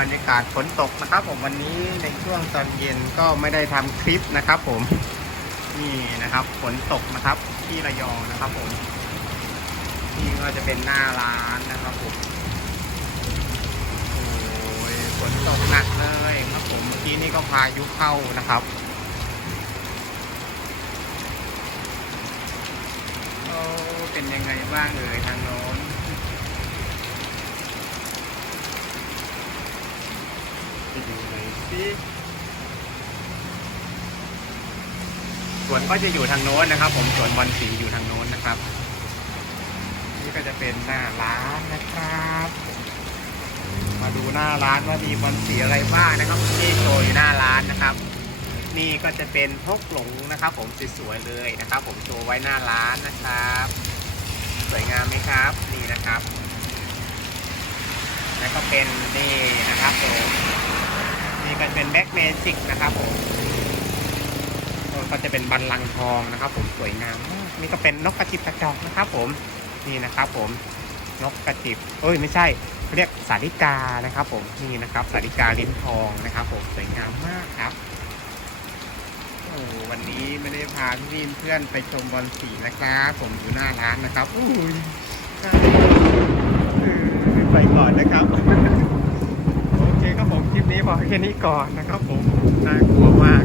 บรรยากาศฝนตกนะครับ ผมวันนี้ในช่วงตอนเย็นก็ไม่ได้ทำคลิปนะครับ ผม นี่นะครับฝนตกนะครับ ที่ระยองนะครับ ผมนี่ก็จะเป็นหน้าร้านนะครับผมโอ้ยฝนตกหนักเลยครับผมเมื่อกี้นี่ก็พายุเข้านะครับโอ้เป็นยังไงบ้างเอ่ยทางโน้ นไปดูหนสิสวนก็จะอยู่ทางโน้นนะครับ ผมสวนบอลสีอยู่ทางโน้นนะครับ นี่ก็จะเป็นหน้าร้านนะครับ มาดูหน้าร้านว่ามีบอลสีอะไรบ้างนะครับที่โชว์อยู่หน้าร้านนะครับ นี่ก็จะเป็นพกหลงนะครับ ผมสวยๆเลยนะครับ ผมโชว์ไว้หน้าร้านนะครับ สวยงามไหมครับ นี่นะครับแล้วก็เป็นนี่นะครับผม นี่ก็เป็นแบ็กเมจิกนะครับผมก็จะเป็นบันลังก์ทองนะครับ ผมสวยงามนี่ก็เป็นนกกระจิบกระจอกนะครับ ผมนี่นะครับ ผมนกกระจิบเอ้ยไม่ใช่เรียกสาลิกานะครับ ผมนี่นะครับสาลิกาลิ้นทองนะครับ ผมสวยงามมากครับโอ้วันนี้ไม่ได้พาพี่เพื่อนไปชมบอลสีนะครับผมอยู่หน้าร้านนะครับอุ้ยเออไปก่อนนะครับ โอเคครับผมค ลิปนี้พอแค่นี้ก่อนนะครับผมน่ากลัวมาก